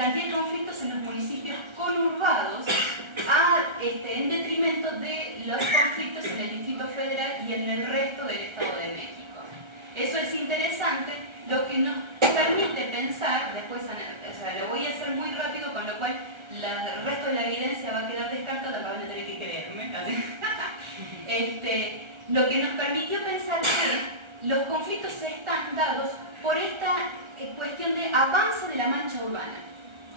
cantidad de conflictos en los municipios conurbados en detrimento de los conflictos en el Distrito Federal y en el resto del Estado de México. Eso es interesante, lo que nos permite pensar, después, o sea, lo voy a hacer muy rápido, con lo cual el resto de la evidencia va a quedar descartada, van a tener que creerme. Lo que nos permitió pensar que los conflictos están dados por esta cuestión de avance de la mancha urbana.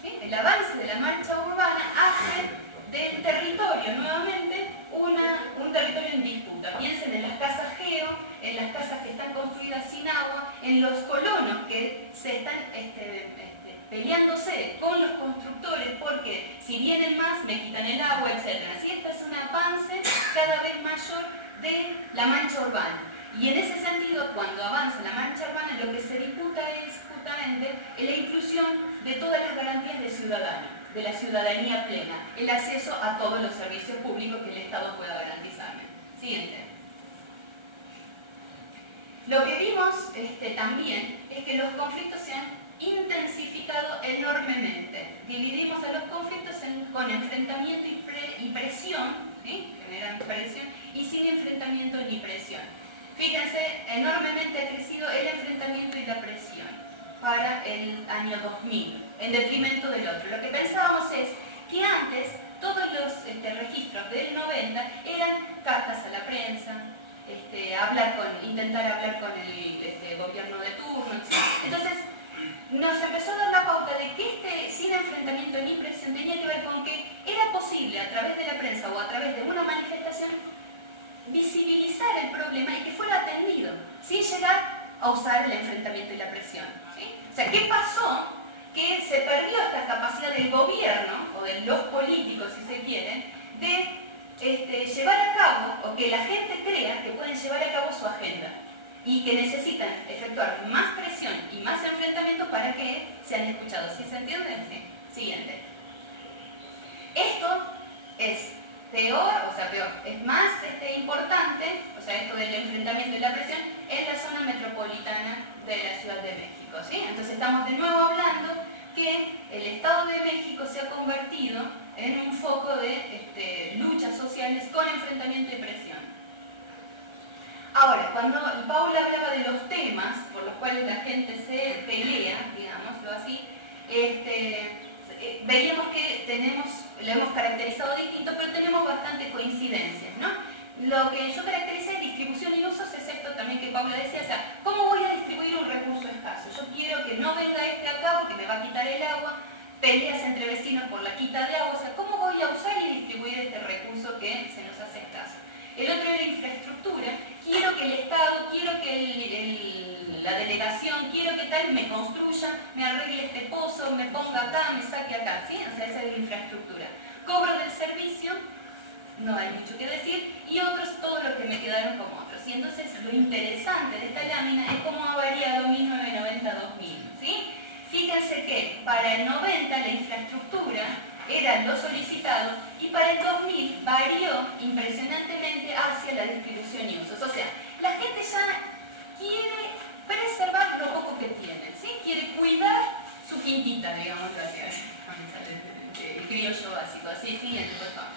¿Sí? El avance de la mancha urbana hace del territorio, nuevamente, un territorio en disputa. Piensen en las casas geo, en las casas que están construidas sin agua, en los colonos que se están peleándose con los constructores porque si vienen más me quitan el agua, etc. Así este es un avance cada vez mayor de la mancha urbana. Y en ese sentido, cuando avanza la mancha urbana, lo que se disputa es justamente la inclusión de todas las garantías del ciudadano, de la ciudadanía plena, el acceso a todos los servicios públicos que el Estado pueda garantizarme. Siguiente. Lo que vimos también es que los conflictos se han intensificado enormemente. Dividimos a los conflictos con enfrentamiento y presión, ¿sí? Generan presión, y sin enfrentamiento ni presión. Fíjense, enormemente ha crecido el enfrentamiento y la presión para el año 2000, en detrimento del otro. Lo que pensábamos es que antes todos los registros del 90 eran cartas a la prensa, intentar hablar con el gobierno de turno, etc. Entonces, nos empezó a dar la pauta de que sin enfrentamiento ni presión tenía que ver con que era posible a través de la prensa o a través de una manifestación visibilizar el problema y que fuera atendido, sin llegar a usar el enfrentamiento y la presión. ¿Sí? O sea, ¿qué pasó? Que se perdió esta capacidad del gobierno, o de los políticos, si se quieren, de llevar a cabo, o que la gente crea que pueden llevar a cabo su agenda, y que necesitan efectuar más presión y más enfrentamiento para que sean escuchados. ¿Sí se entiende? Sí. Siguiente. Esto es peor, es más importante, o sea, esto del enfrentamiento y la presión, en la zona metropolitana de la Ciudad de México, ¿sí? Entonces estamos de nuevo hablando que el Estado de México se ha convertido en un foco de luchas sociales con enfrentamiento y presión. Ahora, cuando Paula hablaba de los temas por los cuales la gente se pelea, digámoslo así, veíamos que lo hemos caracterizado distinto, pero tenemos bastantes coincidencias, ¿no? Lo que yo caractericé es distribución y usos, es esto también que Paula decía, o sea, ¿cómo voy a distribuir un recurso escaso? Yo quiero que no venga acá porque me va a quitar el agua, peleas entre vecinos por la quita de agua, o sea, ¿cómo voy a usar y distribuir este recurso que se nos hace escaso? El otro era infraestructura, quiero que el Estado, quiero que la delegación, quiero que tal me construya, me arregle este pozo, me ponga acá, me saque acá, ¿sí? O sea, esa es la infraestructura. Cobro del servicio, no hay mucho que decir, y otros, todos los que me quedaron como otros. Y entonces lo interesante de esta lámina es cómo ha variado 1990-2000, ¿sí? Fíjense que para el 90 la infraestructura era lo solicitado y para el 2000 varió impresionantemente hacia la distribución y usos. O sea, la gente ya quiere preservar lo poco que tiene, ¿sí? Quiere cuidar su quintita, digamos, gracias. El criollo básico. Así, siguiente, por favor.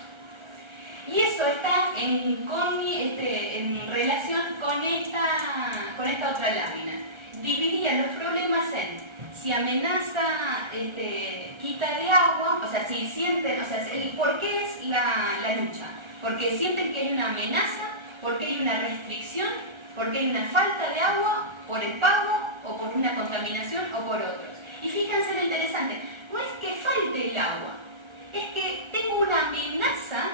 Y eso está en relación con esta otra lámina. Dividía los problemas en si amenaza quita de agua, o sea, si sienten, o sea, ¿por qué es la lucha? Porque sienten que hay una amenaza, porque hay una restricción, porque hay una falta de agua, por el pago, o por una contaminación, o por otros. Y fíjense lo interesante, no es que falte el agua, es que tengo una amenaza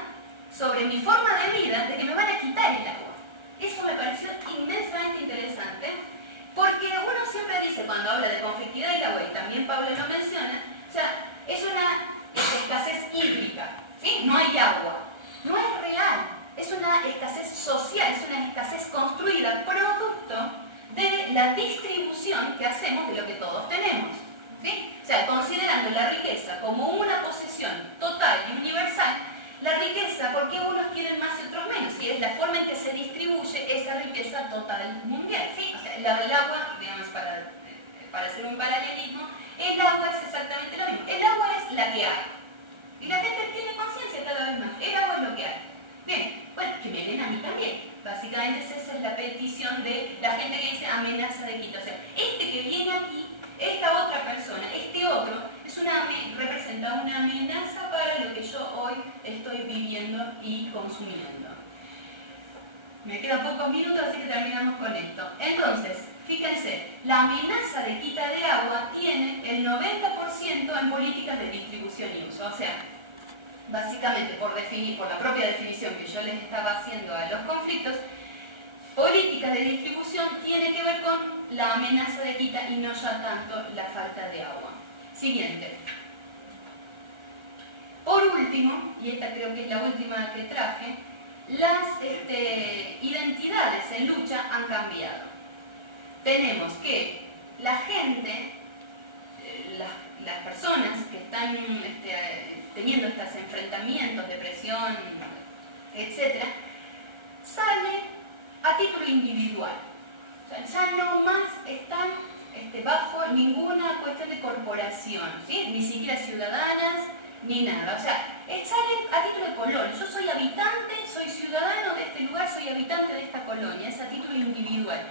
sobre mi forma de vida de que me van a quitar el agua. Eso me pareció inmensamente interesante, porque uno siempre dice, cuando habla de conflictividad del agua, y también Pablo lo menciona, o sea, es una escasez hídrica, ¿sí? No hay agua. No es real, es una escasez social, es una escasez construida, producto de la distribución que hacemos de lo que todos tenemos, ¿sí? O sea, considerando la riqueza como una posesión total y universal, la riqueza, ¿por qué unos quieren más y otros menos? Y es la forma en que se distribuye esa riqueza total mundial, ¿sí? O sea, el agua, digamos, para hacer un paralelismo, el agua es exactamente lo mismo. El la que hay. Y la gente tiene conciencia cada vez más, el agua es lo que hay. Bien, bueno, que me den a mí también. Básicamente esa es la petición de la gente que dice amenaza de quita. O sea, este que viene aquí, esta otra persona, este otro, representa una amenaza para lo que yo hoy estoy viviendo y consumiendo. Me quedan pocos minutos, así que terminamos con esto. Entonces, fíjense, la amenaza de quita de agua tiene el 90% en políticas de distribución y uso. O sea, básicamente por la propia definición que yo les estaba haciendo a los conflictos, políticas de distribución tiene que ver con la amenaza de quita y no ya tanto la falta de agua. Siguiente. Por último, y esta creo que es la última que traje, las identidades en lucha han cambiado. Tenemos que la gente, las personas que están teniendo estos enfrentamientos, depresión, etc., sale a título individual. O sea, ya no más están bajo ninguna cuestión de corporación, ¿sí? Ni siquiera ciudadanas, ni nada. O sea, salen a título de colonia. Yo soy habitante, soy ciudadano de este lugar, soy habitante de esta colonia. Es a título individual.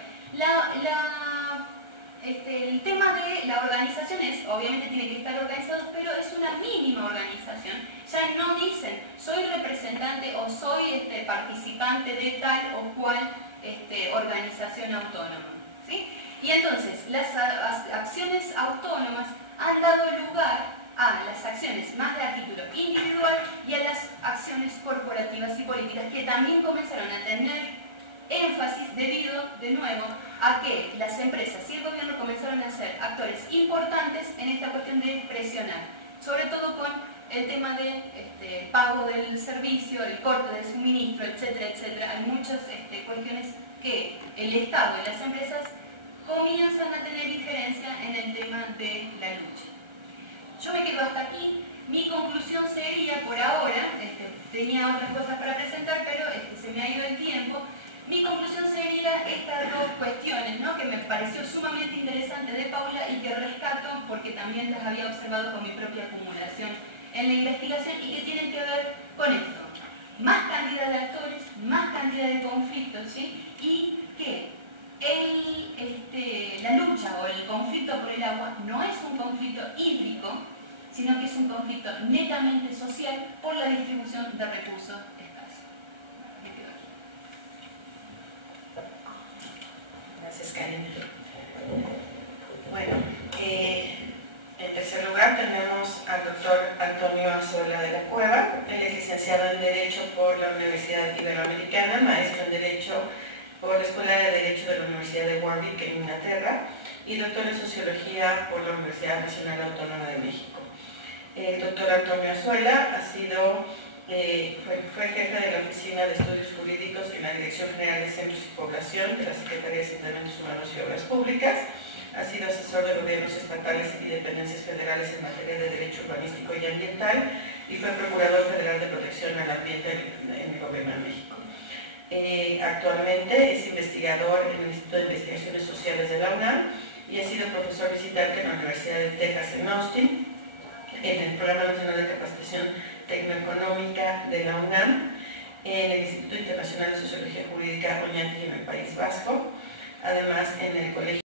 El tema de la organización es, obviamente tiene que estar organizado, pero es una mínima organización. Ya no dicen, soy representante o soy participante de tal o cual organización autónoma. ¿Sí? Y entonces, las acciones autónomas han dado lugar a las acciones más de a título individual y a las acciones corporativas y políticas que también comenzaron a tener énfasis debido, de nuevo, a que las empresas y el gobierno comenzaron a ser actores importantes en esta cuestión de presionar, sobre todo con el tema de pago del servicio, el corte del suministro, etcétera, etcétera. Hay muchas cuestiones que el Estado y las empresas comienzan a tener injerencia en el tema de la lucha. Yo me quedo hasta aquí. Mi conclusión sería, por ahora, tenía otras cosas para presentar, pero se me ha ido el tiempo. Mi conclusión sería estas dos cuestiones, ¿no?, que me pareció sumamente interesante de Paula y que rescato porque también las había observado con mi propia acumulación en la investigación y que tienen que ver con esto. Más cantidad de actores, más cantidad de conflictos, ¿sí? Y que la lucha o el conflicto por el agua no es un conflicto hídrico, sino que es un conflicto netamente social por la distribución de recursos escasos. Me quedo aquí. Gracias, Karina. Bueno, en tercer lugar tenemos al doctor Antonio Azuela de la Cueva. Él es licenciado en Derecho por la Universidad Iberoamericana, maestro en Derecho por la Escuela de Derecho de la Universidad de Warwick en Inglaterra y doctor en Sociología por la Universidad Nacional Autónoma de México. El doctor Antonio Azuela fue jefe de la Oficina de Estudios Jurídicos en la Dirección General de Centros y Población de la Secretaría de Asentamientos Humanos y Obras Públicas. Ha sido asesor de gobiernos estatales y dependencias federales en materia de derecho urbanístico y ambiental y fue Procurador Federal de Protección al Ambiente en el Gobierno de México. Actualmente es investigador en el Instituto de Investigaciones Sociales de la UNAM y ha sido profesor visitante en la Universidad de Texas en Austin, en el Programa Nacional de Capacitación Tecnoeconómica de la UNAM, en el Instituto Internacional de Sociología Jurídica Oñati en el País Vasco, además en el Colegio